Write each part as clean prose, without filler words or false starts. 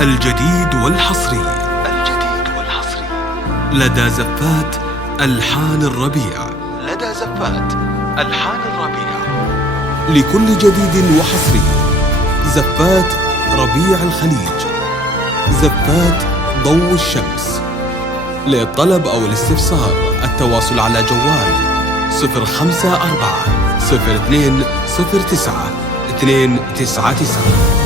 الجديد والحصري لدى زفات ألحان الربيع. لكل جديد وحصري زفات ربيع الخليج، زفات ضوء الشمس. للطلب أو الاستفسار التواصل على جوال 054 02 09 299.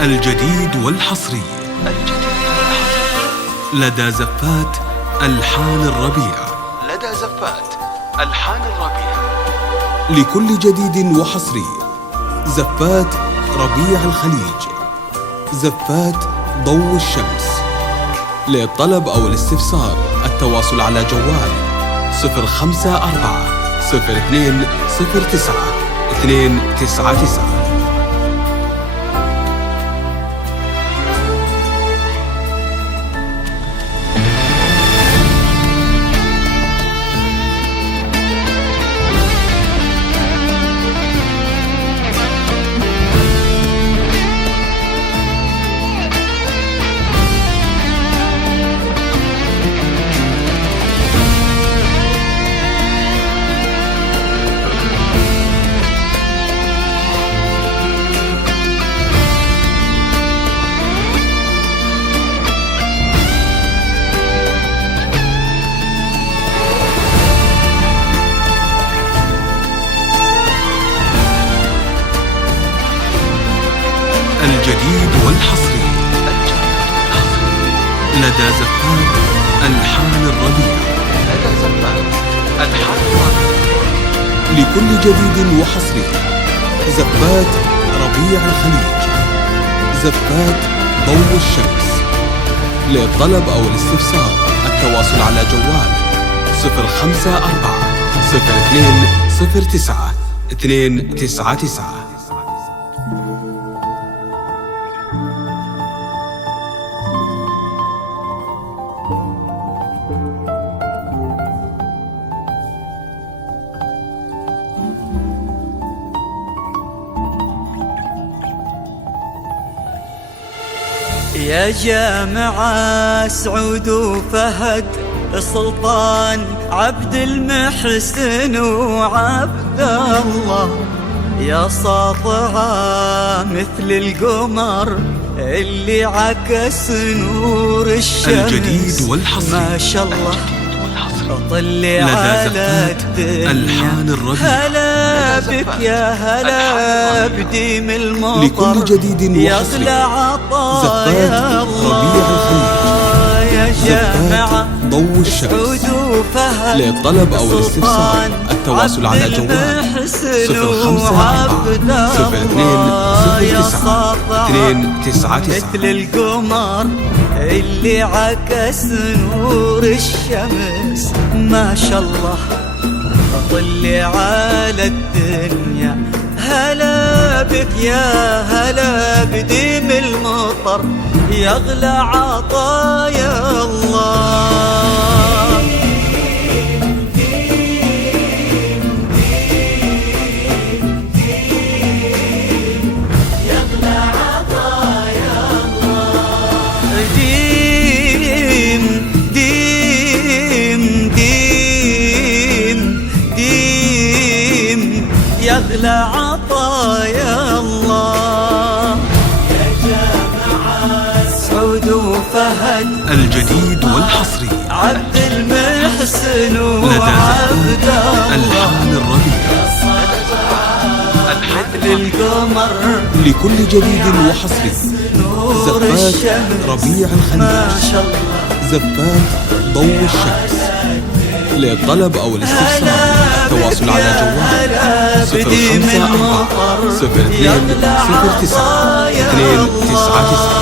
الجديد والحصري لدى زفات ألحان الربيع. لكل جديد وحصري زفات ربيع الخليج، زفات ضوء الشمس. للطلب أو الاستفسار التواصل على جوال 054 02 09 299. الجديد والحصري لدى زفات ألحان الربيع. لكل جديد وحصري زفات ربيع الخليج، زفات ضوء الشمس. للطلب أو الاستفسار التواصل على جوال 054 02 09 299. يا جامعة سعود وفهد سلطان عبد المحسن وعبد الله، يا ساطعة مثل القمر اللي عكس نور الشمس. الجديد والحصري ما شاء الله طلي على الدنيا ألحان الربيع. هلا بك يا هلا بديم المطر لكل جديد وحصري زفات ربيع الخليج، يا جامعة ضوء الشمس. للطلب أو الاستفسار التواصل على جوال 054 02 09 299. مثل القمر اللي عكس نور الشمس. ما شاء الله طلي على الدنيا هلا بك يا هلا بديم المطر، يغلى عطايا الله. يغلى عطايا الله. ديم ديم ديم ديم يغلى عطايا الله. يا جامعة سعود وفهد الجديد والحصري عبد المحسن وعبد ألحان الربيع. مثل القمر لكل جديد وحصري نور الشمس ربيع ما الخميس. شاء الله. زفات ضوء الشمس. للطلب أو الاستفسار التواصل على جوال 054 02 09 299.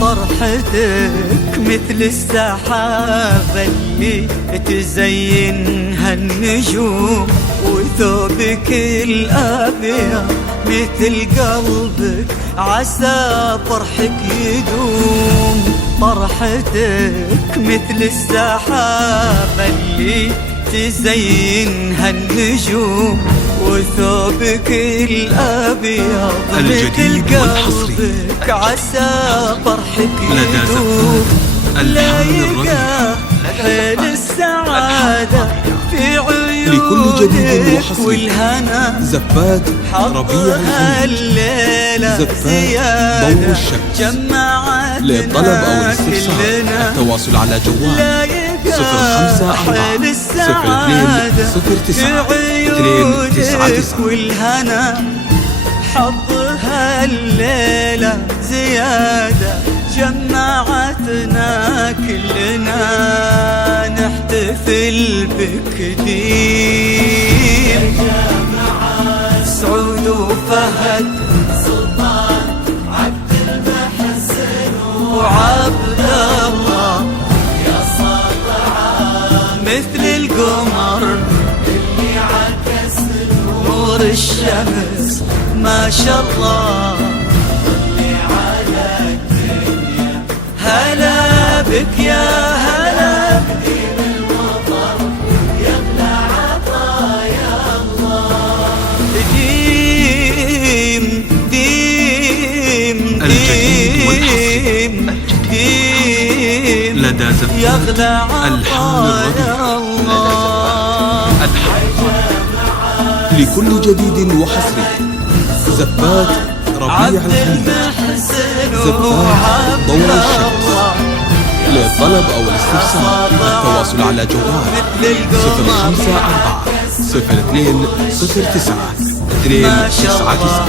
فرحتك مثل السحابة اللي تزينها النجوم، وثوبك الأبيض مثل قلبك عسى فرحك يدوم. فرحتك مثل السحابة اللي تزينها النجوم، وثوبك الأبيض مثل قلبك عسى فرحك يدوم. لايقة حيل السعادة في عيونك والهنا، زفات ربيع الليلة زفات ضوء الشمس. جمعتنا للطلب أو الاستفسار التواصل على جوال 054 02 09 299. والهنا حظها الليلة زيادة، جمعتنا كلنا نحتفل بك ديم. سعود وفهد سلطان عبد المحسن وعبد الله يا سطعان مثل القمر اللي عكس نور الشمس ما شاء الله. طلي على الدنيا هلا بك يا هلا بدين المطر يغلى عطايا الله. ديم ديم ديم ديم لدى زفات يغلى عطايا الله. لكل جديد وحصري زفات ربيع الخميس. زفات ضوء الشمس. للطلب أو الاستفسار التواصل على جوال 054 02 09 299.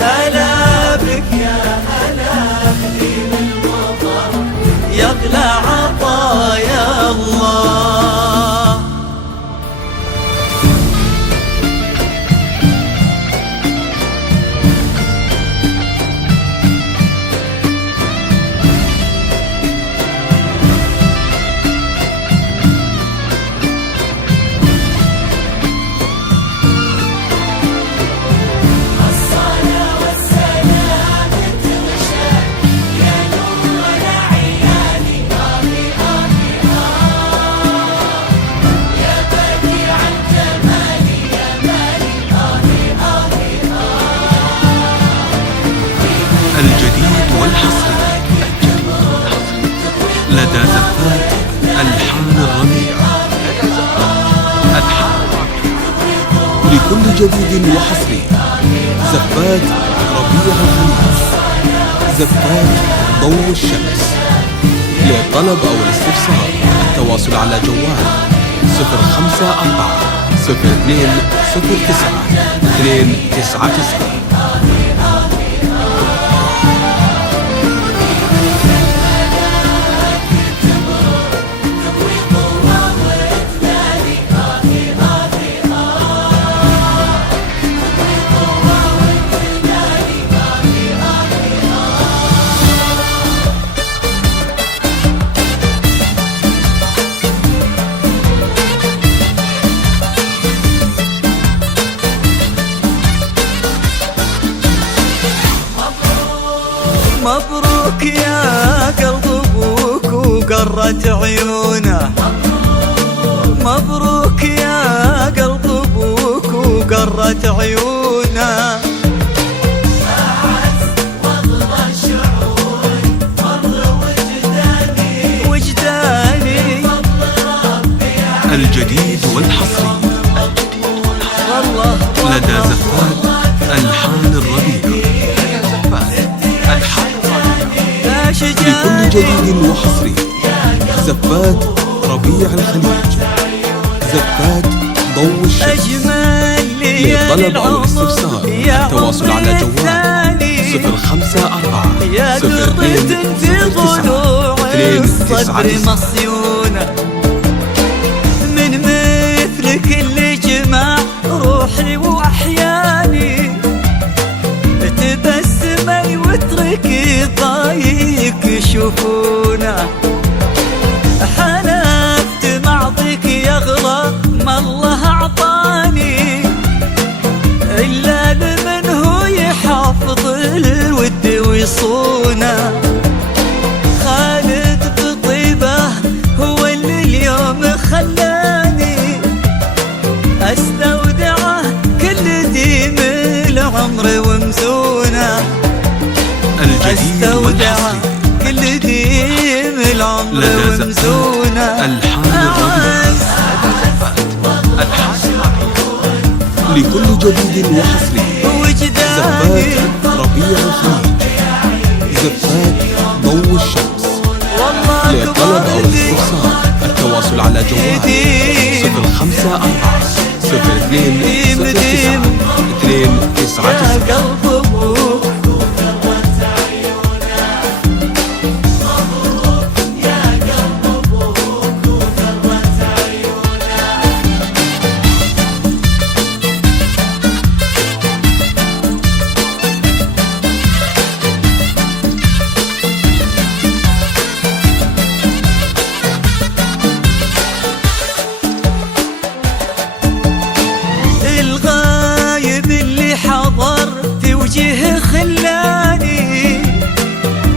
هلا بك يا هلا بدين المطر يغلى عطايا الله. الجديد والحصري لدى زفات ألحان الربيع. لكل جديد وحصري زفات ربيع الخميس. زفات ضوء الشمس. للطلب أو الاستفسار التواصل على جوال 054 02 09 299. مبروك يا قلب ابوك وقرت عيونه. مبروك يا قلب ابوك عيونه. وجداني الجديد والحصري لدى زفات ألحان الربيع. لكل جديد وحصري زفات ربيع الخليج، زفات ضوء الشمس. للطلب أو الاستفسار التواصل على جوال 054 02 02 مصيونة. من مثلك اللي جمع روحي وأحياني، تبسمي واتركي ضايق يشوفونا. حلفت معطيك يغلى ما الله أعطاني، إلا لمن هو يحافظ الود ويصونه. خالد بطيبه هو اللي اليوم خلاني استودعه كل ديم العمر ومزونه. استودعه كل ديم العمر ومزونه. ألحان الربيع لكل جديد وحصري زفات ربيع الخليج، زفات ضوء الشمس. للطلب أو الاستفسار التواصل على جوال 054 02 09 299. وجهه خلاني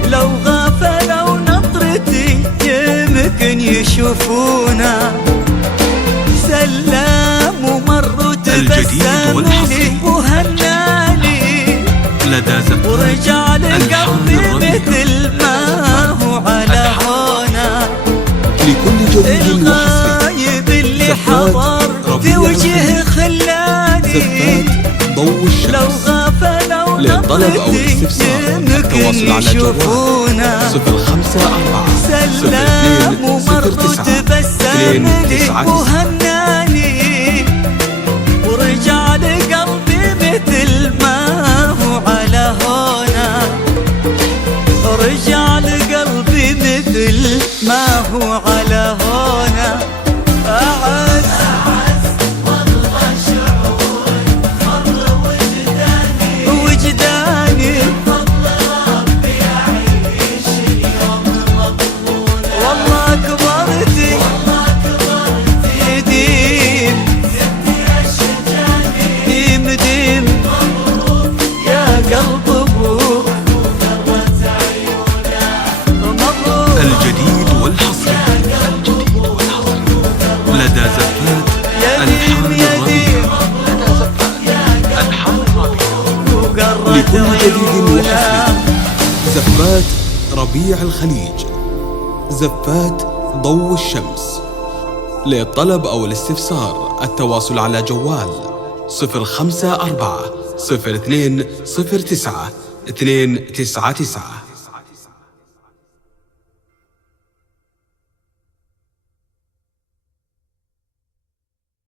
لو غافلوا نظرتي يمكن يشوفونا. سلام ومر وتبسمني وهناني لدى زفات ورجع لقلبي مثل ما هو على هونا. لكل جديد الغايب اللي حضر في وجهه خلاني زفات ضوء الشمس. لو غافلوا للطلب أو الاستفسار التواصل على جوال 054 سلام ومر وتبسمني وهناني ورجع لقلبي مثل ما هو على هونا. رجع لقلبي مثل ما هو على هونا. الجديد والحصري لدى زفات ألحان الربيع. لكل جديد وحصري زفات ربيع الخليج، زفات ضوء الشمس. للطلب أو الاستفسار التواصل على جوال 054 02 09 299.